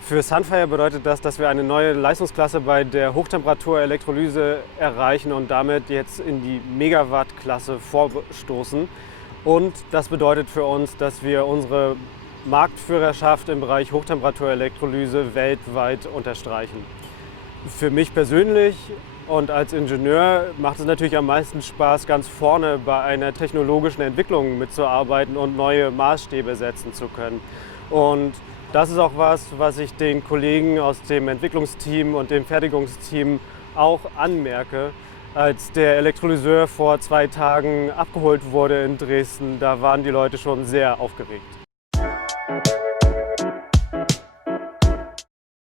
Für Sunfire bedeutet das, dass wir eine neue Leistungsklasse bei der Hochtemperatur-Elektrolyse erreichen und damit jetzt in die Megawatt-Klasse vorstoßen. Und das bedeutet für uns, dass wir unsere Marktführerschaft im Bereich Hochtemperatur-Elektrolyse weltweit unterstreichen. Für mich persönlich und als Ingenieur macht es natürlich am meisten Spaß, ganz vorne bei einer technologischen Entwicklung mitzuarbeiten und neue Maßstäbe setzen zu können. Und das ist auch was ich den Kollegen aus dem Entwicklungsteam und dem Fertigungsteam auch anmerke. Als der Elektrolyseur vor 2 Tagen abgeholt wurde in Dresden, da waren die Leute schon sehr aufgeregt.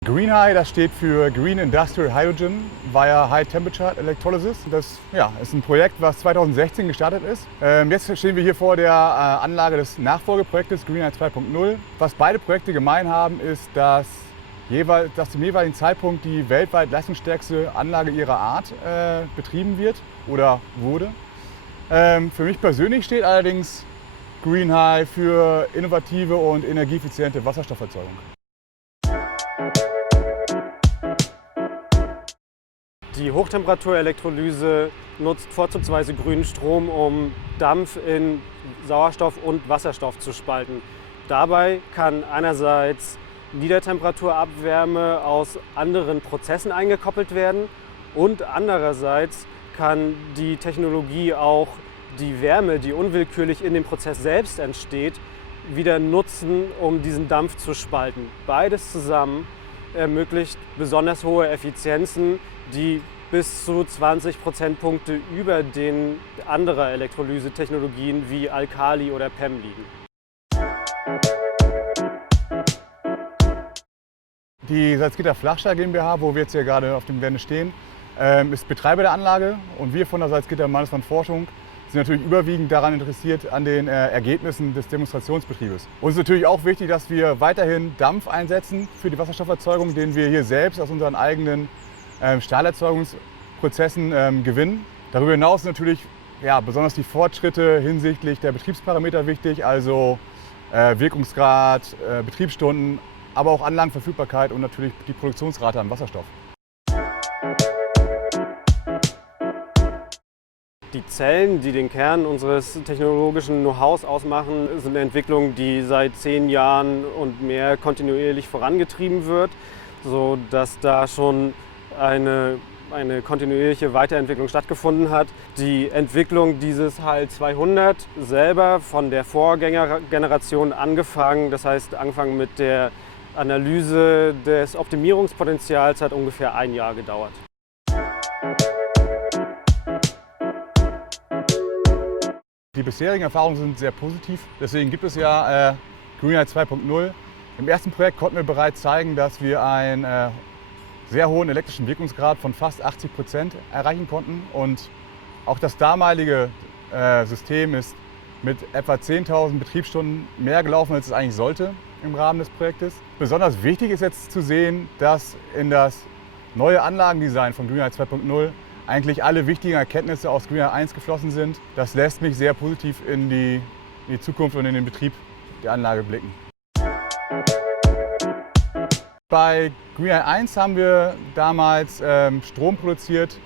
GreenHy, das steht für Green Industrial Hydrogen via High Temperature Electrolysis. Das ist ein Projekt, was 2016 gestartet ist. Jetzt stehen wir hier vor der Anlage des Nachfolgeprojektes GreenHy 2.0. Was beide Projekte gemein haben, ist, dass zum jeweiligen Zeitpunkt die weltweit leistungsstärkste Anlage ihrer Art betrieben wird oder wurde. Für mich persönlich steht allerdings GreenHy für innovative und energieeffiziente Wasserstofferzeugung. Die Hochtemperatur-Elektrolyse nutzt vorzugsweise grünen Strom, um Dampf in Sauerstoff und Wasserstoff zu spalten. Dabei kann einerseits Niedertemperaturabwärme aus anderen Prozessen eingekoppelt werden und andererseits kann die Technologie auch die Wärme, die unwillkürlich in dem Prozess selbst entsteht, wieder nutzen, um diesen Dampf zu spalten. Beides zusammen ermöglicht besonders hohe Effizienzen, die bis zu 20 Prozentpunkte über den anderen Elektrolysetechnologien wie Alkali oder PEM liegen. Die Salzgitter Flachstahl GmbH, wo wir jetzt hier gerade auf dem Gelände stehen, ist Betreiber der Anlage und wir von der Salzgitter Mannesmann Forschung sind natürlich überwiegend daran interessiert an den Ergebnissen des Demonstrationsbetriebes. Uns ist natürlich auch wichtig, dass wir weiterhin Dampf einsetzen für die Wasserstofferzeugung, den wir hier selbst aus unseren eigenen Stahlerzeugungsprozessen gewinnen. Darüber hinaus sind natürlich besonders die Fortschritte hinsichtlich der Betriebsparameter wichtig, also Wirkungsgrad, Betriebsstunden, aber auch Anlagenverfügbarkeit und natürlich die Produktionsrate an Wasserstoff. Die Zellen, die den Kern unseres technologischen Know-hows ausmachen, sind eine Entwicklung, die seit 10 Jahren und mehr kontinuierlich vorangetrieben wird, sodass da schon eine kontinuierliche Weiterentwicklung stattgefunden hat. Die Entwicklung dieses HAL 200 selber von der Vorgängergeneration angefangen, das heißt angefangen mit der Analyse des Optimierungspotenzials, hat ungefähr 1 Jahr gedauert. Die bisherigen Erfahrungen sind sehr positiv, deswegen gibt es ja GreenHy 2.0. Im ersten Projekt konnten wir bereits zeigen, dass wir einen sehr hohen elektrischen Wirkungsgrad von fast 80% erreichen konnten und auch das damalige System ist mit etwa 10.000 Betriebsstunden mehr gelaufen, als es eigentlich sollte im Rahmen des Projektes. Besonders wichtig ist jetzt zu sehen, dass in das neue Anlagendesign von GreenHy 2.0 eigentlich alle wichtigen Erkenntnisse aus GreenHy 1 geflossen sind. Das lässt mich sehr positiv in die Zukunft und in den Betrieb der Anlage blicken. Bei GreenHy 1 haben wir damals Strom produziert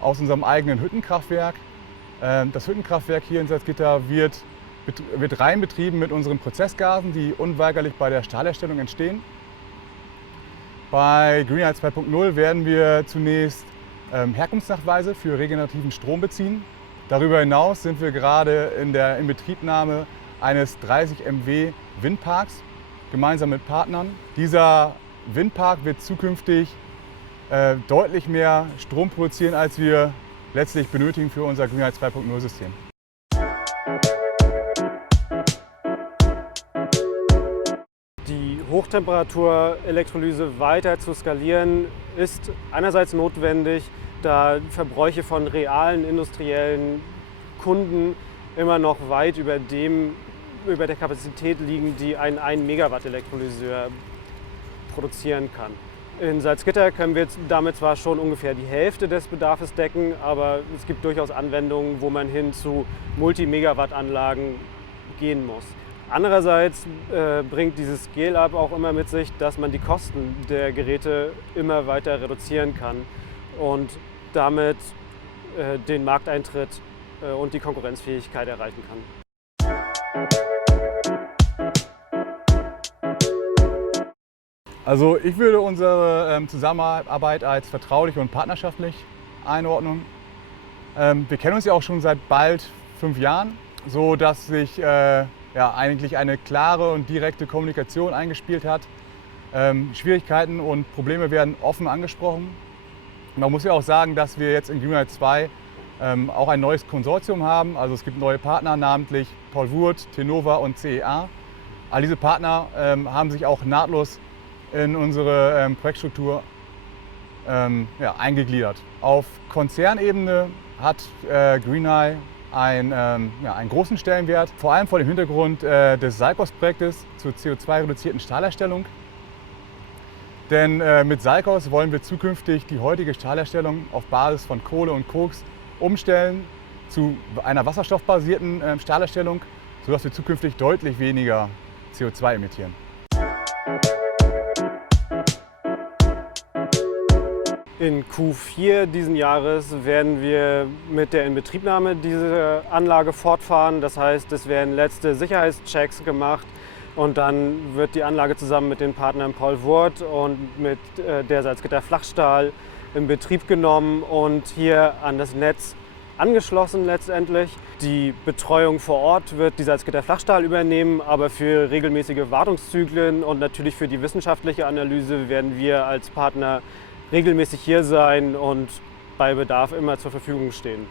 aus unserem eigenen Hüttenkraftwerk. Das Hüttenkraftwerk hier in Salzgitter wird rein betrieben mit unseren Prozessgasen, die unweigerlich bei der Stahlherstellung entstehen. Bei GreenHy 2.0 werden wir zunächst Herkunftsnachweise für regenerativen Strom beziehen. Darüber hinaus sind wir gerade in der Inbetriebnahme eines 30 MW Windparks gemeinsam mit Partnern. Dieser Windpark wird zukünftig deutlich mehr Strom produzieren, als wir letztlich benötigen für unser GreenHy 2.0 System. Die Hochtemperatur-Elektrolyse weiter zu skalieren, ist einerseits notwendig, da Verbräuche von realen industriellen Kunden immer noch weit über der Kapazität liegen, die ein 1 Megawatt Elektrolyseur produzieren kann. In Salzgitter können wir jetzt damit zwar schon ungefähr die Hälfte des Bedarfs decken, aber es gibt durchaus Anwendungen, wo man hin zu Multi-Megawatt-Anlagen gehen muss. Andererseits bringt dieses Scale-up auch immer mit sich, dass man die Kosten der Geräte immer weiter reduzieren kann und damit den Markteintritt und die Konkurrenzfähigkeit erreichen kann. Also ich würde unsere Zusammenarbeit als vertraulich und partnerschaftlich einordnen. Wir kennen uns ja auch schon seit bald 5 Jahren, so dass sich eigentlich eine klare und direkte Kommunikation eingespielt hat. Schwierigkeiten und Probleme werden offen angesprochen. Man muss ja auch sagen, dass wir jetzt in Greenlight 2 auch ein neues Konsortium haben. Also es gibt neue Partner, namentlich Paul Wurth, Tenova und CEA. All diese Partner haben sich auch nahtlos in unsere Projektstruktur eingegliedert. Auf Konzernebene hat Greeneye einen großen Stellenwert, vor allem vor dem Hintergrund des SALCOS-Projektes zur CO2-reduzierten Stahlherstellung. Denn mit SALCOS wollen wir zukünftig die heutige Stahlherstellung auf Basis von Kohle und Koks umstellen zu einer wasserstoffbasierten Stahlherstellung, sodass wir zukünftig deutlich weniger CO2 emittieren. In Q4 diesen Jahres werden wir mit der Inbetriebnahme dieser Anlage fortfahren. Das heißt, es werden letzte Sicherheitschecks gemacht und dann wird die Anlage zusammen mit den Partnern Paul Wurth und mit der Salzgitter Flachstahl in Betrieb genommen und hier an das Netz angeschlossen letztendlich. Die Betreuung vor Ort wird die Salzgitter Flachstahl übernehmen, aber für regelmäßige Wartungszyklen und natürlich für die wissenschaftliche Analyse werden wir als Partner regelmäßig hier sein und bei Bedarf immer zur Verfügung stehen.